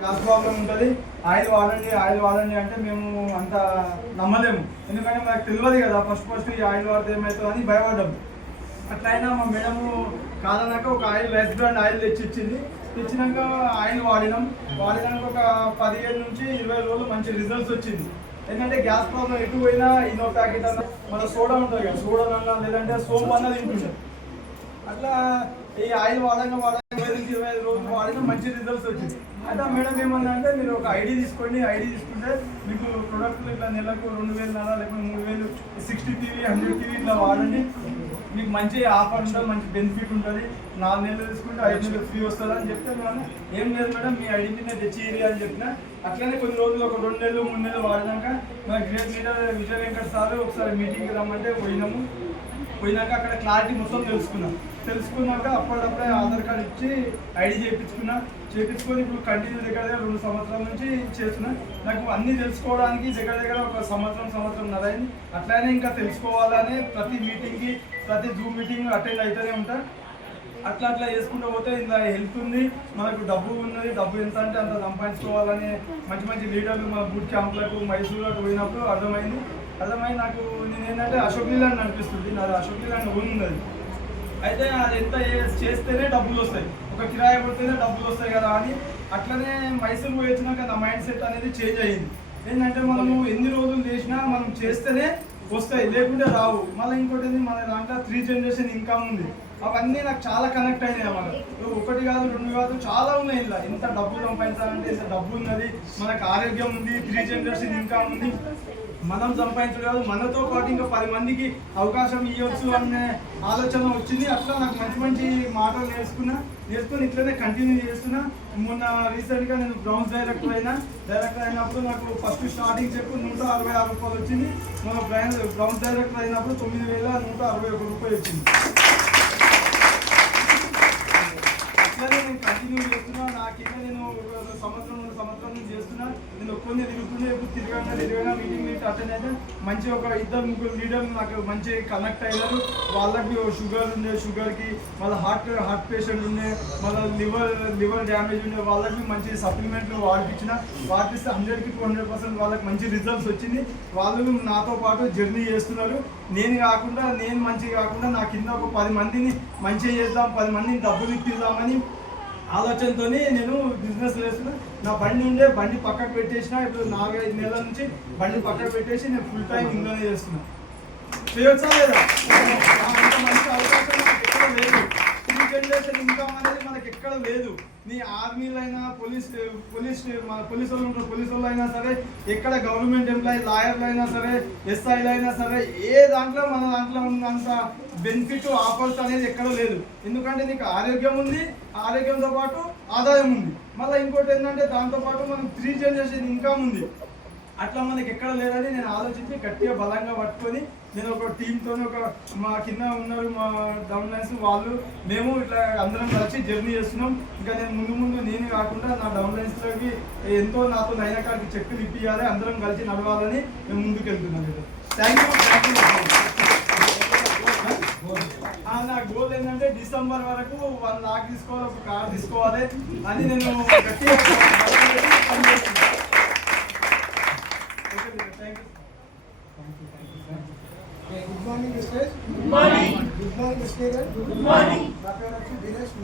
Gas problem ఉంటుంది, oil వాడండి అంటే మేము అంత నమ్మలేము. ఎందుకంటే మాకు తెలియదు కదా, ఫస్ట్ ఈ ఆయిల్ వాడితే ఏమవుతుంది అని భయపడ్డాము. అట్లా అయినా మా మేడము కాదన్నాక ఒక లైఫ్ బ్రాండ్ ఆయిల్ తెచ్చినాక ఆయిల్ వాడినాక ఒక 15 నుంచి 20 రోజులు మంచి రిజల్ట్స్ వచ్చింది. ఎందుకంటే గ్యాస్ ప్రాబ్లం ఎక్కువ పోయినా ఇన్నో ప్యాకెట్ అన్న మన సోడా ఉంటుంది కదా, సోడా అన్నా లేదంటే సోప్ అన్నది తింటుంటాం. అట్లా ఈ ఆయిల్ 20 రోజులు వాడినా మంచి రిజల్ట్స్ వచ్చింది. అయితే మేడం ఏమన్నా అంటే మీరు ఒక ఐడి తీసుకుంటే మీకు ప్రొడక్ట్లు ఇట్లా నెలకు 2,000 లేకపోతే 3,000 60 టీవీ 100 టీవీ ఇట్లా వాడండి, మీకు మంచి ఆఫర్ ఉంటుంది, మంచి బెనిఫిట్ ఉంటుంది, 4 నెలలు తీసుకుంటే 5 నెలలు ఫ్రీ వస్తుంది అని చెప్తే మేడం ఏం లేదు మేడం మీ ఐడెంటిటీ నేను తెచ్చిరి అని చెప్పిన. అట్లనే కొన్ని రోజులు ఒక 2 నెలలు 3 నెలలు వాడినాక మన గ్రేట్ లీడర్ విజయ వెంకట సార్ ఒకసారి మీటింగ్కి రమ్మంటే పోయినాక అక్కడ క్లారిటీ మొత్తం తెలుసుకున్నాక అప్పుడప్పుడే ఆధార్ కార్డు ఇచ్చి ఐడి చేయించుకొని ఇప్పుడు కంటిన్యూ దగ్గర 2 సంవత్సరాల నుంచి చేస్తున్నా. నాకు అన్నీ తెలుసుకోవడానికి దగ్గర ఒక సంవత్సరం అయింది. అట్లానే ఇంకా తెలుసుకోవాలని ప్రతి మీటింగ్కి ప్రతి జూమ్ మీటింగ్ అటెండ్ అవుతూనే ఉంటా. అట్లా చేసుకుంటూ పోతే ఇంత హెల్త్ ఉంది, మనకు డబ్బు ఉన్నది, డబ్బు ఎంత అంటే అంత సంపాదించుకోవాలని మంచి లీడర్లు మన బూట్ క్యాంపులకు మైసూరులకు పోయినప్పుడు అర్థమైంది. నాకు నేను ఏంటంటే అశోక్ లీలాండ్ అనిపిస్తుంది, నాది అశోక్ లీలాండ్ ఓన్ ఉన్నది. అయితే అది ఎంత చేస్తేనే డబ్బులు వస్తాయి, ఒక కిరాయి పడితేనే డబ్బులు వస్తాయి కదా అని అట్లనే మైసూరు పోయి వచ్చినాక నా మైండ్ సెట్ అనేది చేంజ్ అయ్యింది. ఏంటంటే మనము ఎన్ని రోజులు చేసినా మనం చేస్తేనే వస్తాయి, లేకుంటే రావు. మళ్ళీ ఇంకోటి ఏంటి, మన దాంట్లో 3 జనరేషన్ ఇన్కమ్ ఉంది. అవన్నీ నాకు చాలా కనెక్ట్ అయినాయి అన్నమాట. 1 కాదు 2 కాదు చాలా ఉన్నాయి. ఇలా ఇంత డబ్బు సంపాదించాలంటే ఇంత డబ్బు ఉన్నది, మనకు ఆరోగ్యం ఉంది, 3 జనరేషన్ ఇన్కమ్ ఉంది. మనం సంపాదించడం కాదు, మనతో పాటు ఇంకా 10 మందికి అవకాశం ఇవ్వచ్చు అనే ఆలోచన వచ్చింది. అట్లా నాకు మంచి మాటలు నేర్చుకుని ఇట్లనే కంటిన్యూ చేస్తున్నా. మొన్న రీసెంట్గా నేను బ్రౌన్స్ డైరెక్టర్ అయినప్పుడు నాకు ఫస్ట్ స్టార్టింగ్ చెప్పు 166 రూపాయలు వచ్చింది. మన బ్రౌన్స్ డైరెక్టర్ అయినప్పుడు 9,161 రూపాయలు వచ్చింది. అట్లనే నేను కంటిన్యూ చేస్తున్నా. నా కింద నేను సంవత్సరం నుంచి చేస్తున్నా. నేను ఒక్కొన్ని తిరగగా మీటింగ్ అటెండ్ అయితే మంచి ఒక 2-3 లీడర్లు నాకు మంచి కనెక్ట్ అయినారు. వాళ్ళకి షుగర్కి మళ్ళీ హార్ట్ పేషెంట్ ఉండే, మళ్ళీ లివర్ డ్యామేజ్ ఉండే వాళ్ళకి మంచి సప్లిమెంట్లు వాడిపిస్తే 100కి 200% వాళ్ళకి మంచి రిజల్ట్స్ వచ్చింది. వాళ్ళు నాతో పాటు జర్నీ చేస్తున్నారు. నేను మంచిగా కాకుండా నా కింద ఒక 10 మందిని మంచిగా చేద్దాం, 10 మందిని డబ్బులు ఇప్పిద్దామని ఆలోచనతో నేను బిజినెస్ చేస్తున్నా. నా బండి పక్కకు పెట్టేసిన. ఇప్పుడు 4-5 నెలల నుంచి బండి పక్కకు పెట్టేసి నేను ఫుల్ టైం ఇంట్లోనే చేస్తున్నా. చేయొచ్చా లేదా? మంచి అవకాశం నాకు ఎక్కడ లేదు. 3 జనరేషన్ ఇన్కమ్ అనేది మనకి ఎక్కడ లేదు. నీ ఆర్మీలైనా పోలీస్ వాళ్ళు ఉంటారు, పోలీసు వాళ్ళు అయినా సరే, ఎక్కడ గవర్నమెంట్ ఎంప్లాయీ లాయర్లు అయినా సరే, ఎస్ఐలు అయినా సరే, మన దాంట్లో ఉన్నంత బెనిఫిట్ ఆఫర్స్ అనేది ఎక్కడ లేదు. ఎందుకంటే నీకు ఆరోగ్యం ఉంది, ఆరోగ్యంతో పాటు ఆదాయం ఉంది. మళ్ళీ ఇంకోటి ఏంటంటే దాంతోపాటు మనకు 3 జనరేషన్ ఇన్కమ్ ఉంది. అట్లా మనకి ఎక్కడ లేదని నేను ఆలోచించి గట్టిగా బలంగా పట్టుకొని నేను ఒక టీంతో మా కింద ఉన్నారు మా డౌన్ లైన్స్ మేము ఇట్లా అందరం కలిసి జర్నీ చేస్తున్నాం. ఇంకా నేను ముందు నేను కాకుండా నా డౌన్ లైన్స్లోకి ఎంతో నాతో అయిన కాడికి చెక్కులు ఇప్పియాలి, అందరం కలిసి నడవాలని మేము ముందుకు వెళ్తున్నాను. Thank you. నా గోల్ ఏంటంటే డిసెంబర్ వరకు 1 లాక్ తీసుకోవాలి, ఒక కార్ తీసుకోవాలి అని నేను గట్టిగా పనిచేస్తున్నాను. Good morning mister. Good morning mister. Good morning. నా పేరు వచ్చి దినేష్.